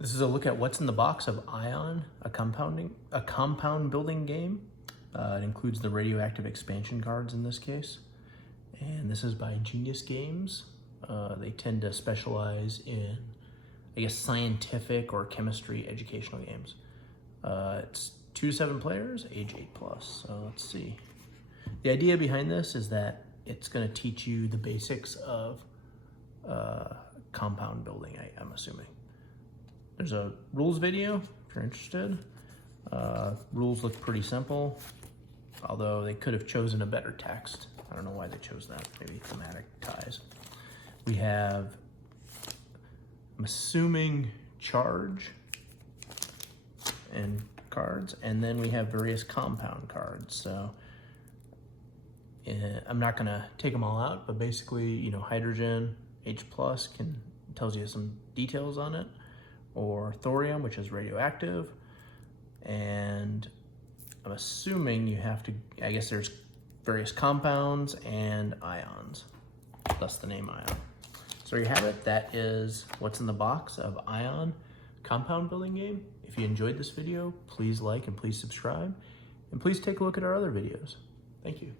This is a look at what's in the box of Ion, a compound building game. It includes the radioactive expansion cards in this case. And this is by Genius Games. They tend to specialize in, I guess, scientific or chemistry educational games. It's 2 to 7 players, age 8+. So let's see. The idea behind this is that it's going to teach you the basics of compound building, I'm assuming. There's a rules video if you're interested. Rules look pretty simple, although they could have chosen a better text. I don't know why they chose that, maybe thematic ties. We have, I'm assuming, charge and cards, and then we have various compound cards. So I'm not gonna take them all out, but basically, you know, hydrogen, H+, tells you some details on it, or thorium, which is radioactive, and I'm assuming you have to, I guess there's various compounds and ions, thus the name Ion. So there you have it. That is what's in the box of Ion compound building game. If you enjoyed this video, please like and please subscribe, and please take a look at our other videos. Thank you.